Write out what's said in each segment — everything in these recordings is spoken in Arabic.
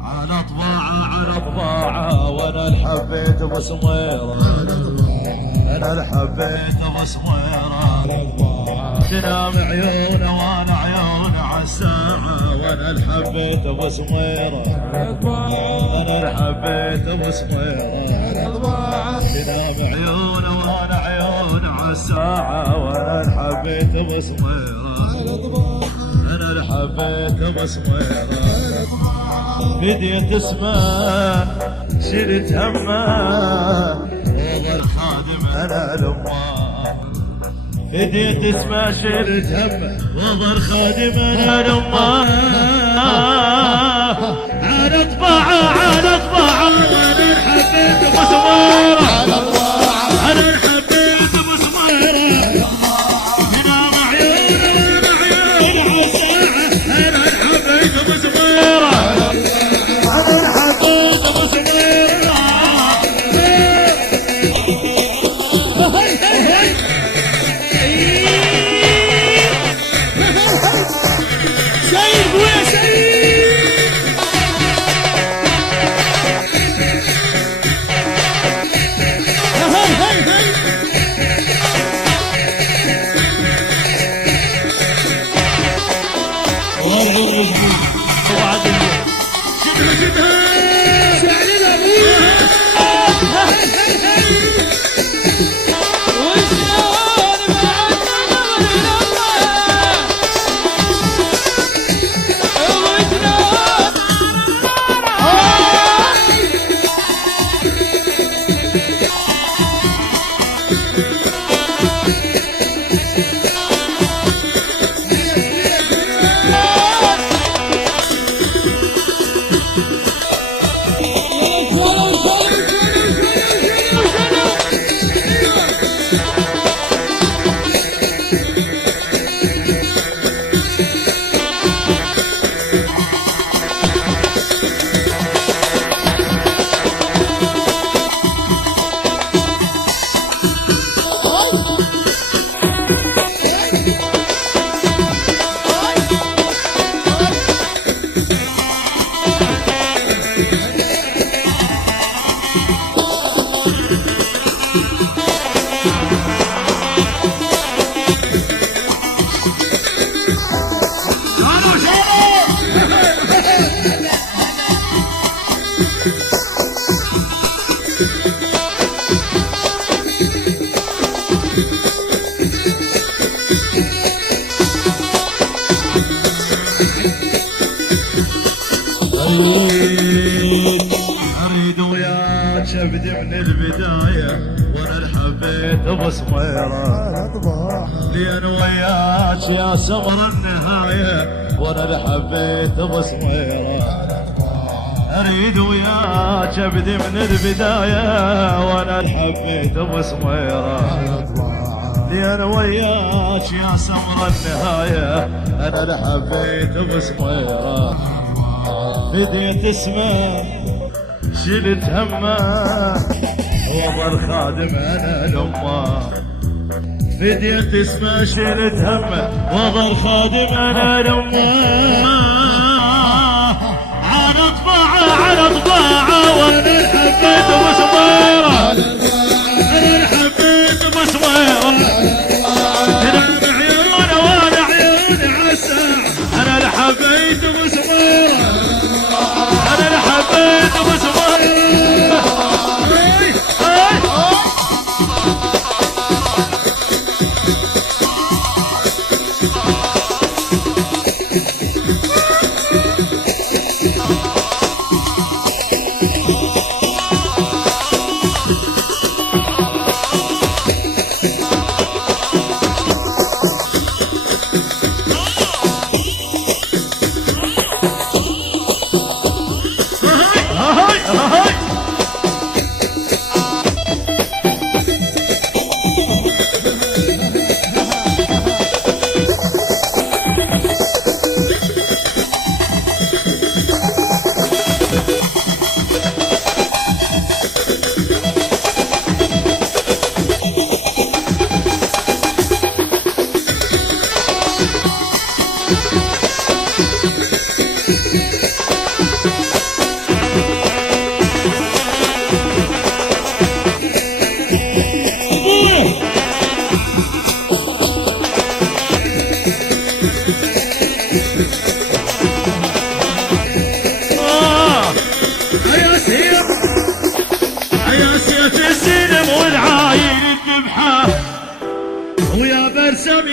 على طباعة وانا الحبيت بصميرة، انا الحبيت بصميرة. تنام عيونه وانا عيونه عالساعة، وانا الحبيت بصميرة، انا الحبيت بصميرة. تنام عيونه وانا عيونه عالساعة، وانا الحبيت بصميرة، انا الحبيت بصميرة. بديت اسمه شلت همه وظل خادم انا لامه. بديت اسمه شلت همه وظل خادم انا لامه. على طباعه على طباعه وانا الحبيت بصميره، على طباعه انا الحبيت بصميره. تنام عيون عيون عالساعه، انا الحبيت بصميره، اريد وياك ابدي من البدايه، وانا الحبيت بصميره. لين وياك يا سمر النهايه، وانا الحبيت بصميره. اريد وياك ابدي من البدايه، وانا الحبيت بصميره. لين وياك يا سمر النهايه، انا الحبيت بصميره. بديت اسمه شلت همه وظل خادم انا لامه. بديت اسمه شلت همه وظل خادم انا لامه. على طباعه على طباعه وانا الحبيت بصميره، انا الحبيت بصميره. تنام عيونه وانا عيوني عالساعه، انا الحبيت بصميره، انا الحبيت بصميره.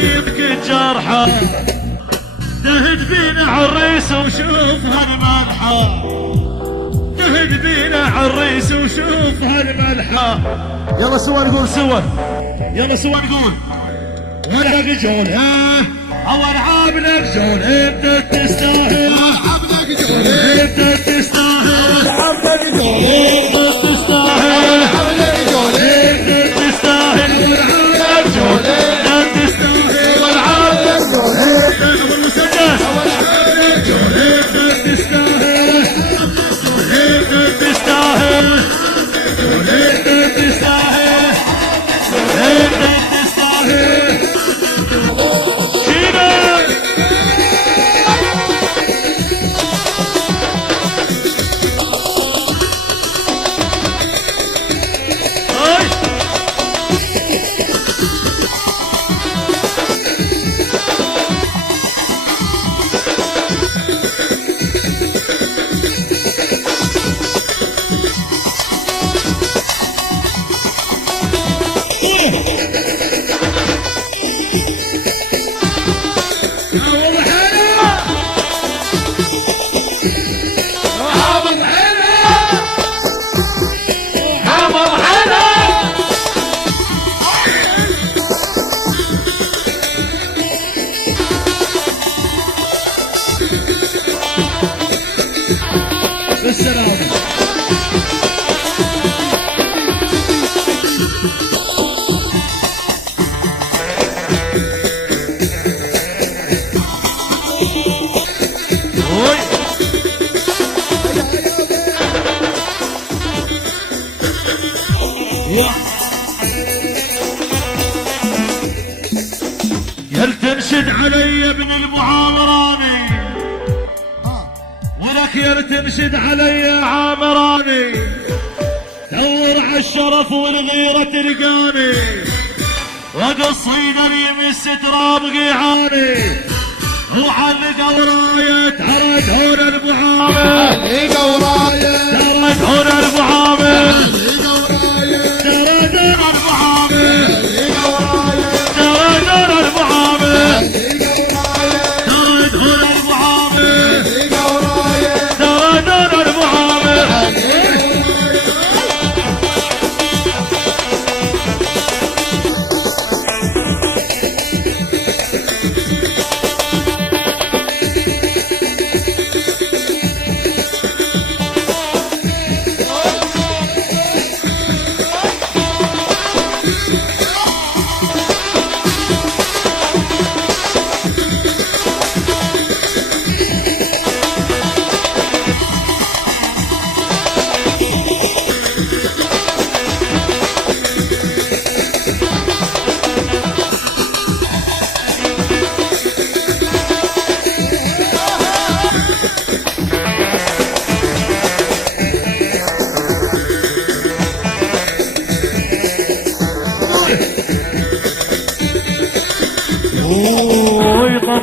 يبكي جرحه دهد بينا عالريس وشوف هالملحة دهد بينا عالريس وشوف هالملحة يلا سوا نقول سوا يلا سوا نقول ورق جول اول عاب لك جول انت تستاهل عاب لك جول انت تستاهل عاب لك جول انت تستاهل عاب لك جول انت تستاهل عاب لك جول بالسلامة يل تنشد علي ابن المعامراني ولك يل تنشد علي عامراني دور عالشرف والغيرة تلقاني وقصيد يمس تراب قيعاني وعلق وراية ترد هنا المعامر علق وراية ترد هنا المعامر ترد هنا المعامر ترد هنا المعامر ترد هنا المعامر ترد هنا المعامر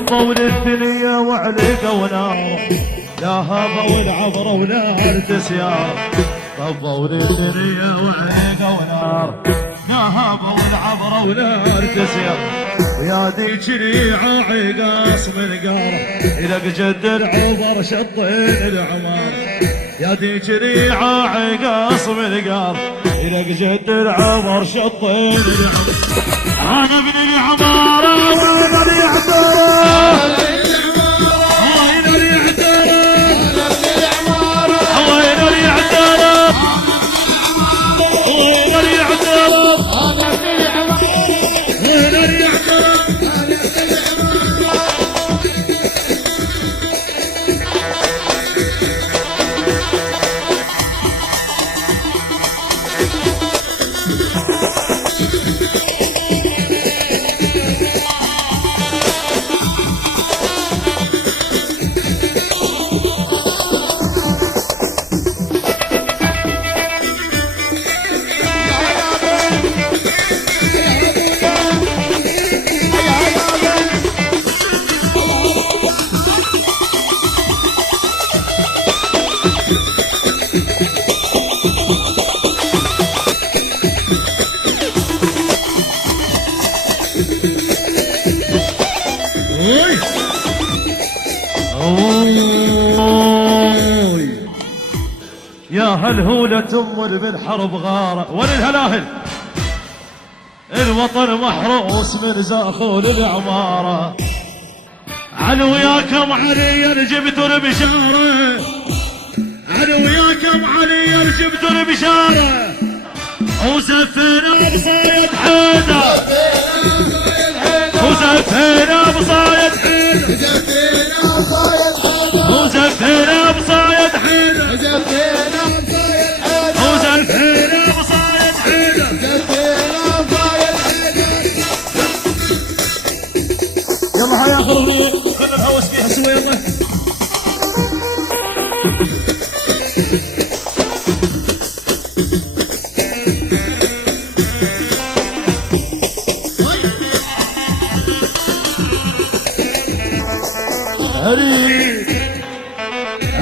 طبوا للثنية وعليقة ونار لا هابة والعبرة ولا تسيار طبوا للثنية وعليقة ونار لا هابة والعبرة ولا تسيار ويا ذي شريعة عقاص من قار إلك جد العبر شطين العمار يا ذي شريعة عقاص من قار إلك جد العبر شطين العمار أنا ابن العمارة وأنا اللي اعترف وين اللي اعترف وين اللي اعترف وين اللي اعترف وين اللي اعترف هالهولة تمر بالحرب غارة. وين الهلاهل؟ الوطن محروس من زاخول العمارة. على وياكم علي جبتوا البشارة، على وياكم علي جبتوا البشارة. وزفينا بصايد حيدر، وزفينا بصايد حيدر، وزفينا بصايد حيدر، وزفينا بصايد حيدر. يلا هيا اخروني خلنا نهوس فيها سوا يلا.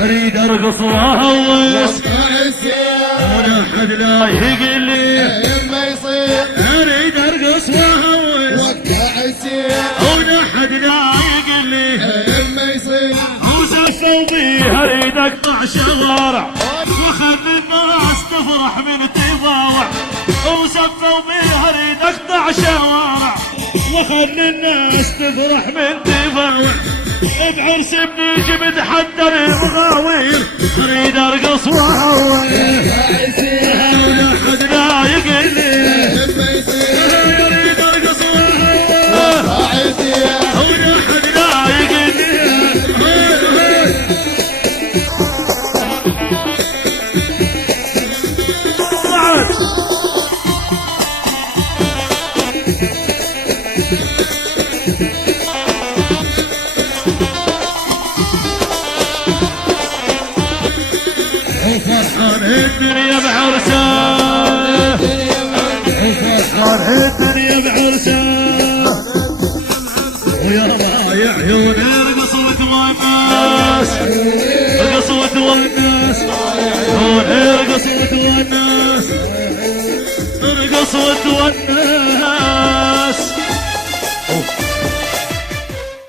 اريد ارقص واهوس ولا حد لا يقل لي ما يصير. اريد ارقص واهوس ولا حد لا يقل لي ما يصير. وزفوا بي اريد اقطع شوارع واخلي الناس تفرح من تضاوع. وزفوا بي اريد اقطع شوارع واخلي الناس تفرح من تضاوع. بعرس ابني جبت حتى المغاوير اريد ارقص واهوس ولا حد لا يقل لي اريد ارقص واهوس ولا حد لا يقل لي. وفرحان الدنيا بعرسه، وفرحان الدنيا بعرسه. ويا رايع عيون ارقص وتونس، ارقص وتونس، ارقص وتونس، ارقص وتونس.